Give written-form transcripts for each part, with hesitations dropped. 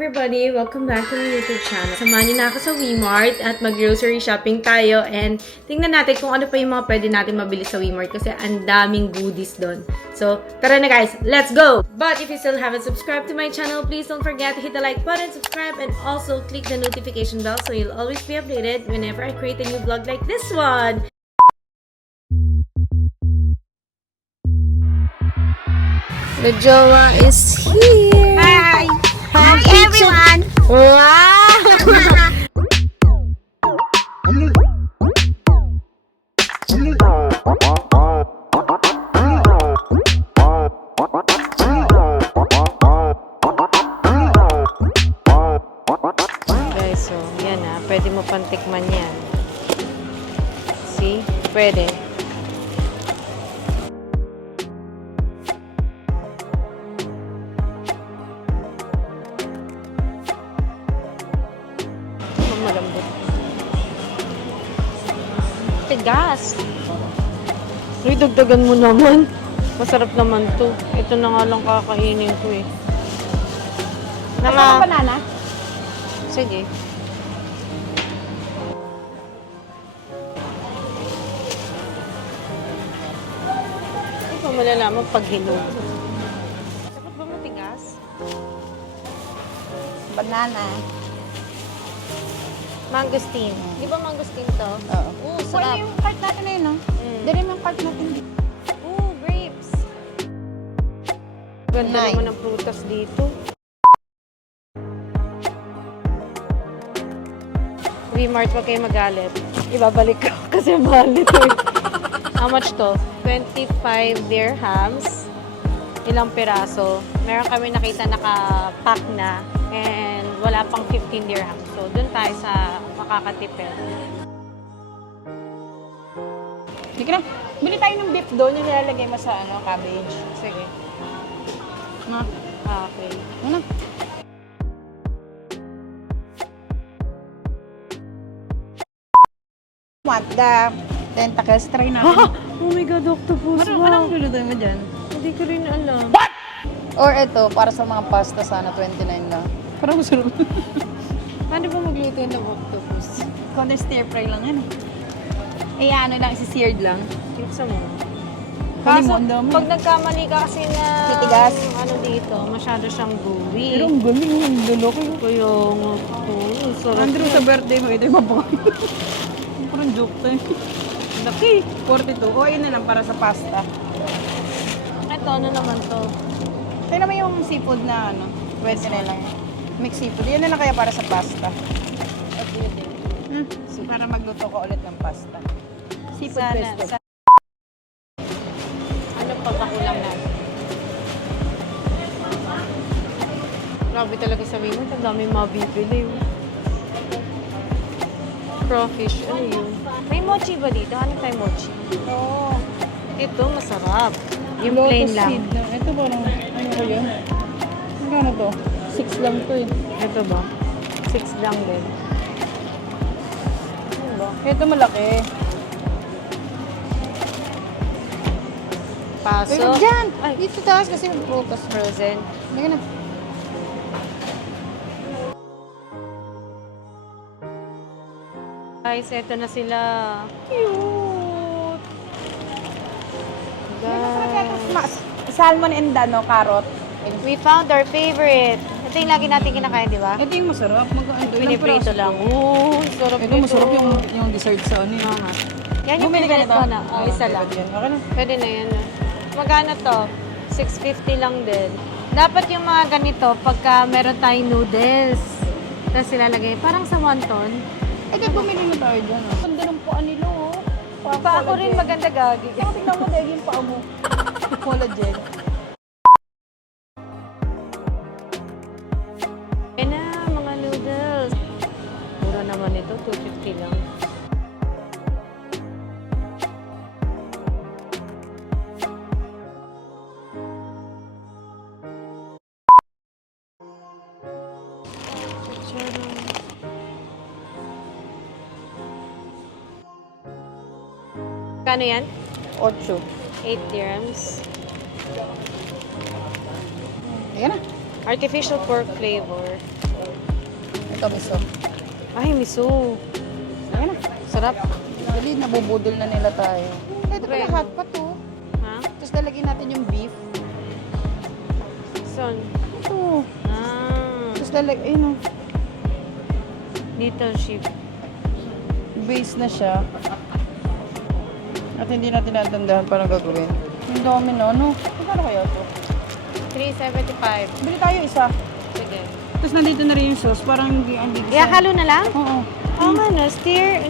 everybody! Welcome back to my YouTube channel. Samahan niyo na ako sa Wmart at mag-grocery shopping tayo and tingnan natin kung ano pa yung mga pwede natin mabili sa Wmart kasi ang daming goodies doon. So, tara na guys! Let's go! But if you still haven't subscribed to my channel, please don't forget to hit the like button, subscribe, and also click the notification bell so you'll always be updated whenever I create a new vlog like this one! The Jowa is here! Hi! Hi everyone! Wow! Guys, so yan na. Pwede mo pantikman yan. See? Pwede. Malambot. Tigas. Uy, dagdagan mo naman. Masarap naman to. Ito na nga lang kakainin ko eh. Kasama banana? Sige. Hindi pa malalaman pag hinog. Dapat ba matigas? Banana. Mangosteen. Di ba mangosteen to? Oo. Oo, Pwede sarap. yung cart natin na yun, no? Dali mo yung cart natin. Ooh, grapes. Ganda Nice. naman ng prutas dito. Wmart, wag kayo magalit. Ibabalik ko kasi mahal nito eh. How much to? 25 dirhams. Ilang piraso. Meron kami nakita naka-pack na and wala pang 15 dirhams. So, dun tayo sa makakatipid. Hindi ka na. Bili tayo ng beef doon, yung nilalagay mo sa cabbage. Sige. Na. Okay. Ano? What the tentacles? Try natin. Oh my God, octopus. Anong lulutuin mo dyan? Hindi ko rin alam. Or ito, para sa mga pasta sana, 29 lang. Parang masarap. Paano ba magluto ng octopus? Konti stir fry lang yan eh. Ano lang, isi-seared lang. Tipsa mo. Kaso, Kaso, ang dami. pag nagkamali ka kasi na Titigas. ano dito, masyado siyang gooey. Pero ang galing yung dulo ko. Kaya nga po, sarap. Andrew, sa birthday mo, ito yung mapakain. Parang joke tayo. Laki. 42. O, yun na lang para sa pasta. Ito, ano naman to? Tingnan mo yung seafood na 20 na lang. Mixed seafood. Yun na lang kaya para sa pasta. So, para magluto ko ulit ng pasta. Seafood Sana, pesto. ano pa ba kulang natin? Grabe talaga sabihin mo, ang dami mabibili. Crawfish, ano yun? May mochi ba dito? Ano tayo mochi? Oo. Ito, masarap. Yung Lotus plain lang. seed lang. Ito parang, ano ko yun? Magkano to? 6 lang to eh. Ito ba? 6 lang din. Ano ba? Ito malaki. Pasok. Pero dyan! Ay, Dito taas kasi yung prutas. frozen. Hindi na. Guys, eto na sila. Cute! Guys. Salmon and carrot. We found our favorite. Ito yung lagi natin kinakain, di ba? Ito yung masarap. Piniprito lang. Oo, sarap Ito masarap yung dessert sa ano yun. Nga. Yan yung Bumili ka favorite nito? ko na. Oh, isa lang. Okay na. Pwede na yan. Magkano to? 650 lang din. Dapat yung mga ganito, pagka meron tayong noodles, tapos ilalagay, parang sa wonton. Ito, bumili na tayo dyan. Ganda ng paa nila, oh. Pa ako rin maganda gagi. Tingnan mo, Deg, yung paa mo. Collagen. Ayan na, mga noodles. Mura naman ito, 250 lang. Kano yan? 8. 8 dirhams. Ayan na. Artificial pork flavor. Ito, miso. Ay, miso. Ayan na. Sarap. Dali, nabubudol na nila tayo. Ito pala Bueno. hot pot to. Ha? Tapos lalagyan natin yung beef. Son. Ito. Ah. Tapos ayun o. Dito, ship. Base na siya. At hindi natin natandahan paano gagawin. Yung dami na, ano? Magkano kaya ito? 375. Bili tayo isa. Sige. Tapos nandito na rin yung sauce. Parang hindi Ihahalo na lang? Oo. Oo nga, no? Stir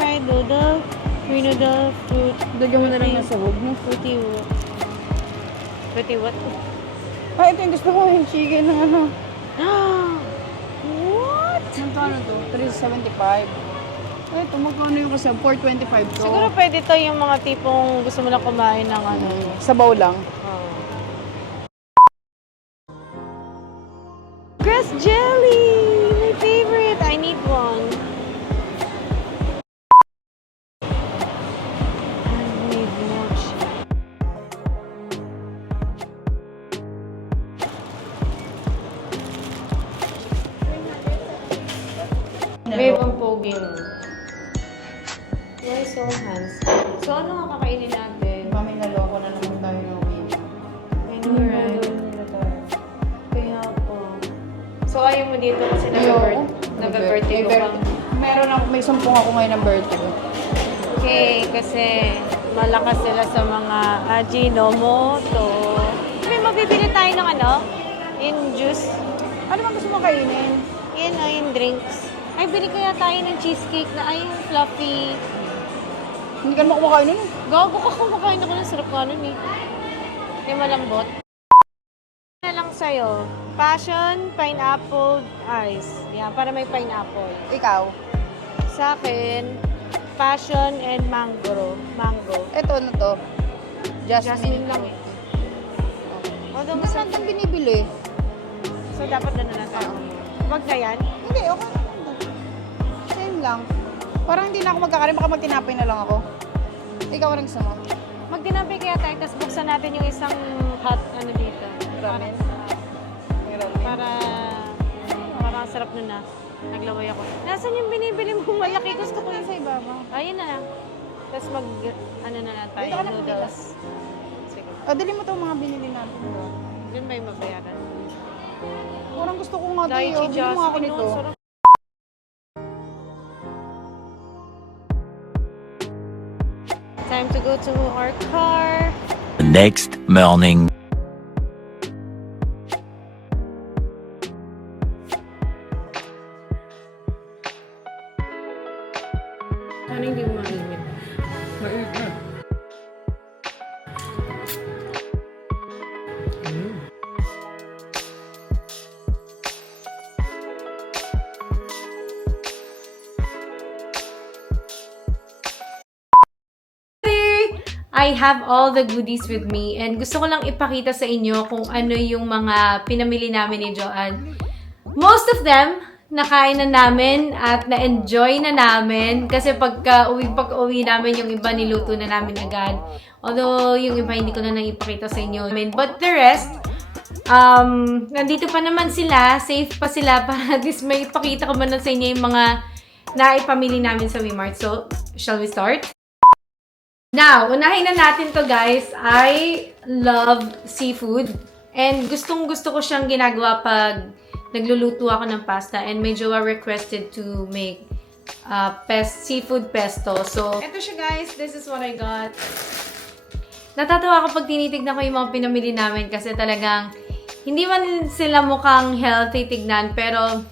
fried noodle, free noodle, fruit. Dagyan mo na lang ng sahog, no? Fruity what? Fruity what? Ay, ito yung gusto ko. Yung chicken na ano. What? Magkano to? 375. Ay, ito, magkano yung kasab? 425 to. Siguro pwede to yung mga tipong gusto mo lang kumain ng ano. Sabaw lang. Grass jelly! My favorite! I need one. I need more cheese. Babe, ang pogi mo. Why so handsome? So, ano ang kakainin natin? Mami, naloko na naman tayo ng win. I know, right? Kaya po. So, ayaw mo dito kasi nag-birthday ko pa. Meron ako, may sumpong ako ngayon ng birthday. Okay, kasi malakas sila sa mga Ajinomoto. May mabibili tayo ng ano? In juice. Ano bang gusto mo kainin? Yung drinks. Ay, bili kaya tayo ng cheesecake na ay yung fluffy. Hindi ka naman kumakain nun. Gago ka kumakain ako ng sarap ka nun eh. Yung malambot. Na lang sa'yo. Passion, pineapple, ice. Yan, para may pineapple. Ikaw? Sa akin, passion and mango. Ito, ano to? Jasmine lang eh. Although Mas natin binibili. So, dapat na lang tayo. Wag na yan. Hindi, okay lang. Same lang. Parang hindi na ako magkakarin, baka magtinapay na lang ako. Ikaw ang gusto mo? Magdinapay kaya tayo, tapos buksan natin yung isang hot ano dito. Ramen? Para ang sarap nun na. Naglaway ako. Nasaan yung binibili mo? Malaki gusto ko Sa ibabaw. Ayun na lang. Tapos ano na lang tayo, Dito ka na noodles. Sige. O, dali mo itong mga binili natin. Doon ba yung mabayaran? Parang gusto ko nga ito. Daichi Bili mo nga ako Jasmine, nito. no? Sarap. Time to go to our car. The next morning. Sana hindi mo mainit. Mainit na. I have all the goodies with me and gusto ko lang ipakita sa inyo kung ano yung mga pinamili namin ni Joanne. Most of them, nakain na namin at na-enjoy na namin kasi pag-uwi namin yung iba niluto na namin agad. Although yung iba hindi ko na nang ipakita sa inyo. But the rest, nandito pa naman sila, safe pa sila para at least may ipakita ko man sa inyo yung mga naipamili namin sa Wmart. So, shall we start? Now, unahin na natin to guys. I love seafood. And gustong-gusto ko siyang ginagawa pag nagluluto ako ng pasta. And may jowa requested to make seafood pesto. So, eto siya guys. This is what I got. Natatawa ako pag tinitignan ko yung mga pinamili namin kasi talagang hindi man sila mukhang healthy tignan pero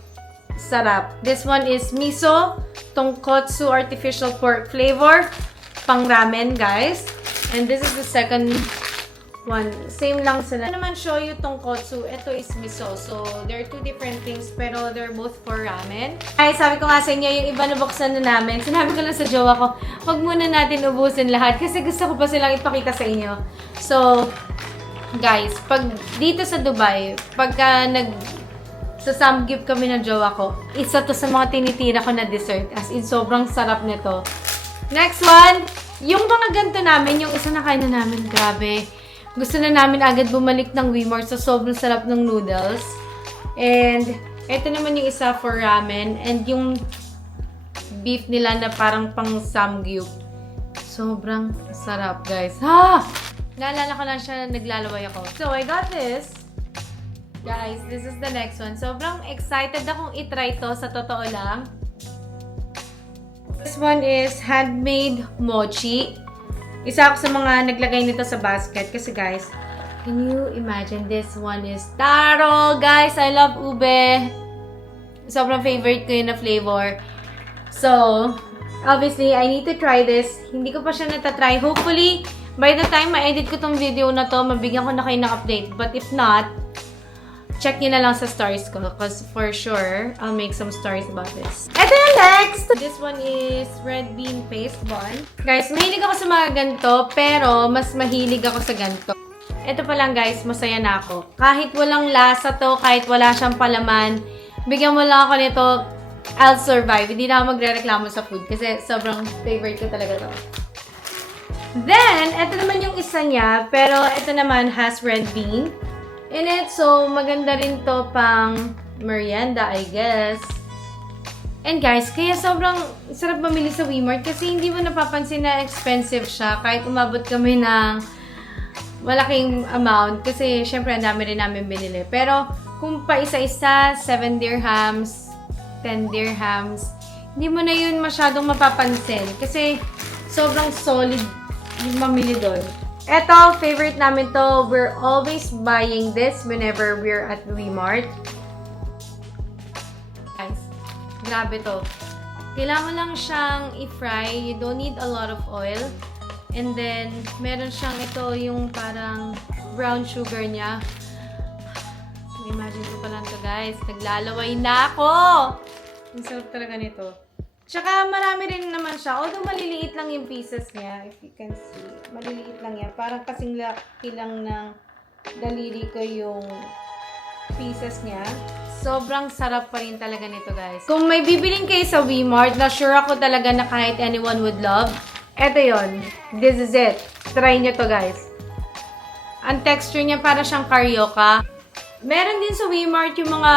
sarap. This one is miso, tonkotsu artificial pork flavor. Pang ramen, guys. And this is the second one. Same lang sila. Ito naman shoyu tonkotsu. Ito is miso. So, they're two different things, pero they're both for ramen. Ay, sabi ko nga sa inyo, yung iba nabuksan na namin. Sinabi ko lang sa jowa ko, wag muna natin ubusin lahat kasi gusto ko pa silang ipakita sa inyo. So, guys, pag dito sa Dubai, pagka sa samgyup kami ng jowa ko, isa to sa mga tinitira ko na dessert. As in, sobrang sarap nito. Next one, yung mga ganito namin, yung isa na kain na namin, grabe. Gusto na namin agad bumalik ng Wmart sa sobrang sarap ng noodles. And Ito naman yung isa for ramen. And yung beef nila na parang pang samgyup. Sobrang sarap, guys. Naalala ko lang siya na naglalaway ako. So, I got this. Guys, this is the next one. Sobrang excited akong itry to sa totoo lang. This one is handmade mochi. Isa ako sa mga naglagay nito sa basket. Kasi guys, can you imagine this one is taro? Guys, I love ube. Sobrang favorite ko yun na flavor. So, obviously, I need to try this. Hindi ko pa siya natatry. Hopefully, by the time ma-edit ko tong video na to, mabigyan ko na kayo ng update. But if not, check nyo na lang sa stories ko. Because for sure, I'll make some stories about this. Ito yung next! This one is red bean paste bun. Guys, mahilig ako sa mga ganito, pero mas mahilig ako sa ganito. Ito pa lang guys, masaya na ako. Kahit walang lasa to, kahit wala siyang palaman, bigyan mo lang ako nito, I'll survive. Hindi na ako magre-reklamo sa food kasi sobrang favorite ko talaga to. Then, ito naman yung isa niya, pero ito naman has red bean in it. So, maganda rin to pang merienda, I guess. And guys, kaya sobrang sarap mamili sa Weemart kasi hindi mo napapansin na expensive siya kahit umabot kami ng malaking amount kasi syempre ang dami rin namin binili. Pero kung pa isa-isa, 7 dirhams, 10 dirhams, hindi mo na yun masyadong mapapansin kasi sobrang solid yung mamili doon. Eto, favorite namin to. We're always buying this whenever we're at Weemart. Guys, grabe to. Kailangan lang siyang i-fry. You don't need a lot of oil. And then, meron siyang ito yung parang brown sugar niya. Imagine ko pa lang to guys. Naglalaway na ako! Ang sarap talaga nito. Tsaka marami rin naman siya. Although maliliit lang yung pieces niya. If you can see. Maliliit lang yan. Parang kasing laki lang ng daliri ko yung pieces niya. Sobrang sarap pa rin talaga nito guys. Kung may bibilin kayo sa Weemart, na sure ako talaga na kahit anyone would love, eto yon. This is it. Try nyo to guys. Ang texture niya para siyang carioca. Meron din sa Weemart yung mga,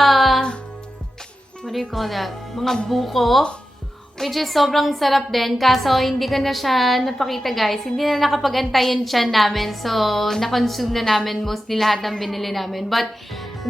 what do you call that? Mga buko. Which is sobrang sarap din. Kaso hindi ko na siya napakita guys. Hindi na nakapag-antay yung tiyan namin. So, na-consume na namin mostly lahat ng binili namin. But,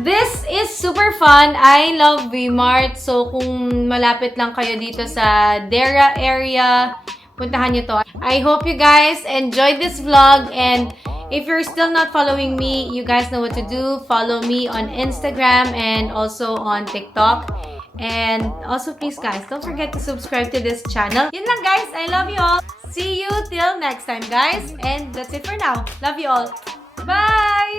this is super fun. I love Weemart. So, kung malapit lang kayo dito sa Dera area, puntahan nyo to. I hope you guys enjoyed this vlog. And if you're still not following me, you guys know what to do. Follow me on Instagram and also on TikTok. And also, please guys, don't forget to subscribe to this channel. Yun lang guys. I love you all. See you till next time guys. And that's it for now. Love you all. Bye!